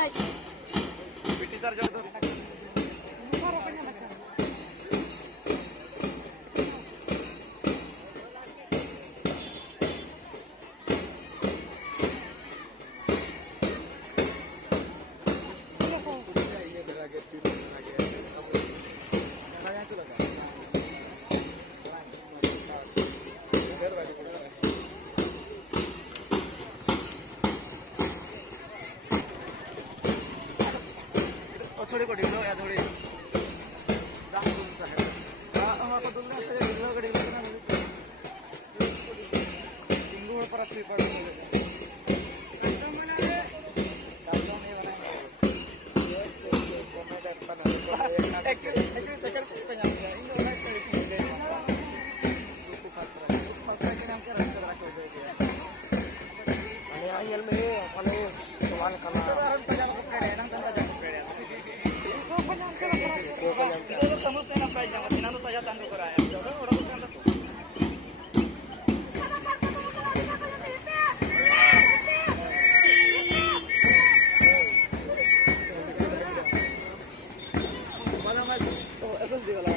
PT sir जो थोड़ी को ढीलो या थोड़ी को तुमने ढीलो को ढीलो ना टिंगू पर फ्री पड़ एक सेकंड पे जाम गया इन दोनों से फर्स्ट के नाम के रास्ते रखो दे दिया आणि आयल में वाले सवाल करना तो कारण तो जाम पकड़े ना तो जाम पकड़े ಇದು ಸಮಸ್ಯೆನ ಪ್ರೈಸ್ ಮತ್ತೆ ನಾನು ತಾಜಾ ತಂದು ಕೊರಾಯ ಜೋಡ ಹೊಡಬೇಕಂತ वाला मैं तो एसएस दी वाला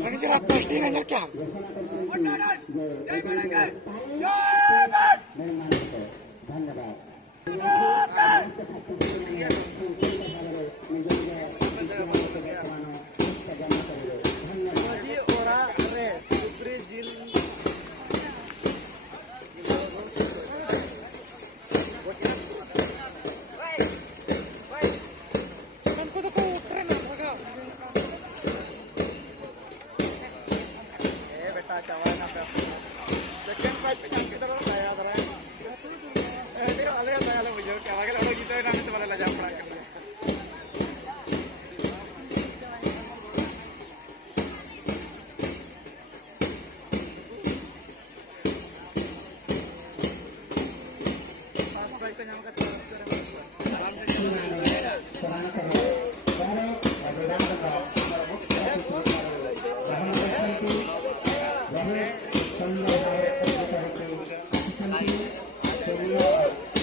मैनेजर आप पलटी मैनेजर क्या सेकंड प्राइस पे जाके तो बड़ा आया था ये अलग अलग मुझे क्या आगे लड़ो गीत है ना तो वाला लजा पड़ा कर फर्स्ट प्राइस पे जाम का आराम से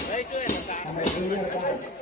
Right to it.